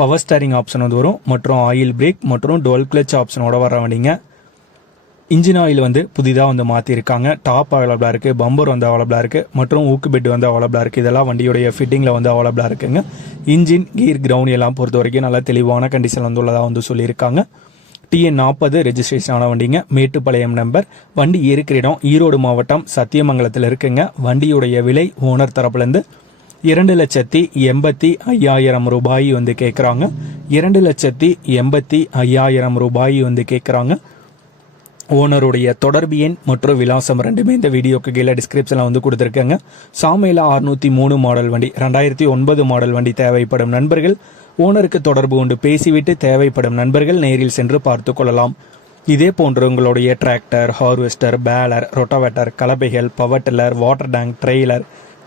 Power steering option வந்து வரும் மற்றும் ஆயில் பிரேக் மற்றும் டுவெல் கிளச் ஆப்ஷனோட வர வண்டிங்க. இன்ஜின் ஆயில் வந்து புதிதாக வந்து மாற்றிருக்காங்க டாப் அவைலபிளாக இருக்குது பம்பர் வந்து அவைலபிளாக இருக்குது மற்றும் ஊக்கு பெட் வந்து அவைலபிளாக இருக்குது இதெல்லாம் வண்டியுடைய ஃபிட்டிங்கில் வந்து அவைலபிளாக இருக்குங்க. இன்ஜின் கீர் கிரவுண்ட் எல்லாம் பொறுத்த வரைக்கும் நல்லா தெளிவான கண்டிஷன் வந்து உள்ளதாக வந்து சொல்லியிருக்காங்க. டிஎன் நாற்பது ரெஜிஸ்ட்ரேஷன் ஆன வண்டிங்க. மேட்டுப்பாளையம் நம்பர் வண்டி இருக்கிற இடம் ஈரோடு மாவட்டம் சத்தியமங்கலத்தில் இருக்குங்க. வண்டியுடைய விலை ஓனர் தரப்புலேருந்து இரண்டு லட்சத்தி எண்பத்தி ஐயாயிரம் ரூபாய் வந்து கேட்குறாங்க இரண்டு லட்சத்தி எண்பத்தி ஐயாயிரம் ரூபாய் வந்து கேட்குறாங்க ஓனருடைய தொடர்பு எண் மற்றும் விலாசம் ரெண்டுமே இந்த வீடியோக்கு கீழே டிஸ்கிரிப்ஷனில் வந்து கொடுத்துருக்கேங்க. சாமையில் அறுநூற்றி மூணு மாடல் வண்டி ரெண்டாயிரத்தி ஒன்பது மாடல் வண்டி தேவைப்படும் நண்பர்கள். ஓனருக்கு தொடர்பு கொண்டு பேசிவிட்டு தேவைப்படும் நண்பர்கள் நேரில் சென்று பார்த்து கொள்ளலாம். இதே போன்று உங்களுடைய tractor harvester baler rotavator கலப்பைகள் power tiller water tank trailer